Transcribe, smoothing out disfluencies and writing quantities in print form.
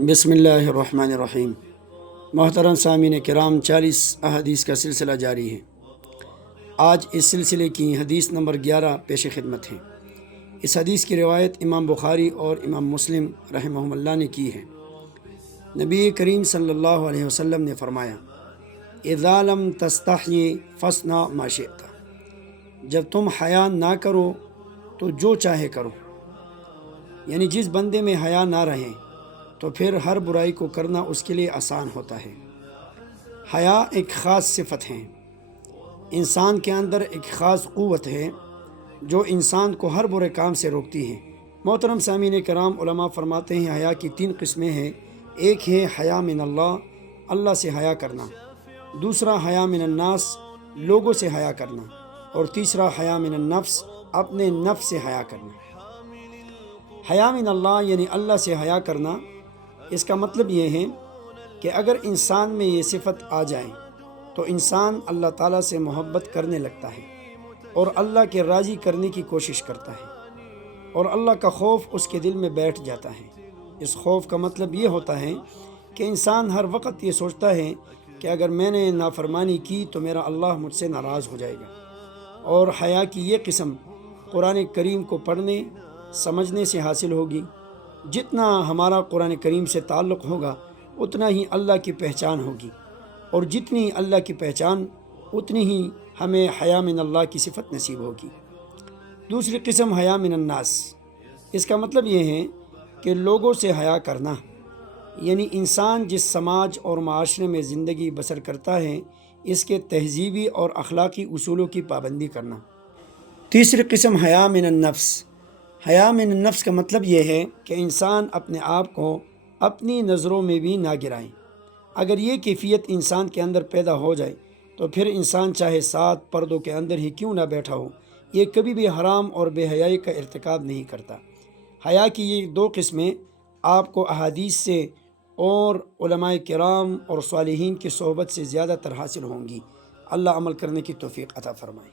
بسم اللہ الرحمن الرحیم۔ محترم سامعین کرام، 40 احادیث کا سلسلہ جاری ہے۔ آج اس سلسلے کی حدیث نمبر 11 پیش خدمت ہے۔ اس حدیث کی روایت امام بخاری اور امام مسلم رحمہم اللہ نے کی ہے۔ نبی کریم صلی اللہ علیہ وسلم نے فرمایا، اذا لم تستحی فاصنع ما شئت، جب تم حیا نہ کرو تو جو چاہے کرو، یعنی جس بندے میں حیا نہ رہے تو پھر ہر برائی کو کرنا اس کے لیے آسان ہوتا ہے۔ حیا ایک خاص صفت ہے، انسان کے اندر ایک خاص قوت ہے جو انسان کو ہر برے کام سے روکتی ہے۔ محترم سامعین کرام، علماء فرماتے ہیں حیا کی 3 قسمیں ہیں۔ ایک ہے حیا من اللہ، اللہ سے حیا کرنا، دوسرا حیا من الناس، لوگوں سے حیا کرنا، اور تیسرا حیا من النفس، اپنے نفس سے حیا کرنا۔ حیا من اللہ یعنی اللہ سے حیا کرنا، اس کا مطلب یہ ہے کہ اگر انسان میں یہ صفت آ جائے تو انسان اللہ تعالیٰ سے محبت کرنے لگتا ہے اور اللہ کے راضی کرنے کی کوشش کرتا ہے، اور اللہ کا خوف اس کے دل میں بیٹھ جاتا ہے۔ اس خوف کا مطلب یہ ہوتا ہے کہ انسان ہر وقت یہ سوچتا ہے کہ اگر میں نے نافرمانی کی تو میرا اللہ مجھ سے ناراض ہو جائے گا۔ اور حیا کی یہ قسم قرآن کریم کو پڑھنے سمجھنے سے حاصل ہوگی۔ جتنا ہمارا قرآن کریم سے تعلق ہوگا اتنا ہی اللہ کی پہچان ہوگی، اور جتنی اللہ کی پہچان اتنی ہی ہمیں حیا من اللہ کی صفت نصیب ہوگی۔ دوسری قسم حیا من الناس، اس کا مطلب یہ ہے کہ لوگوں سے حیا کرنا، یعنی انسان جس سماج اور معاشرے میں زندگی بسر کرتا ہے اس کے تہذیبی اور اخلاقی اصولوں کی پابندی کرنا۔ تیسری قسم حیا من النفس، حیا من النفس کا مطلب یہ ہے کہ انسان اپنے آپ کو اپنی نظروں میں بھی نہ گرائے۔ اگر یہ کیفیت انسان کے اندر پیدا ہو جائے تو پھر انسان چاہے 7 پردوں کے اندر ہی کیوں نہ بیٹھا ہو، یہ کبھی بھی حرام اور بے حیائی کا ارتکاب نہیں کرتا۔ حیا کی یہ 2 قسمیں آپ کو احادیث سے اور علماء کرام اور صالحین کی صحبت سے زیادہ تر حاصل ہوں گی۔ اللہ عمل کرنے کی توفیق عطا فرمائے۔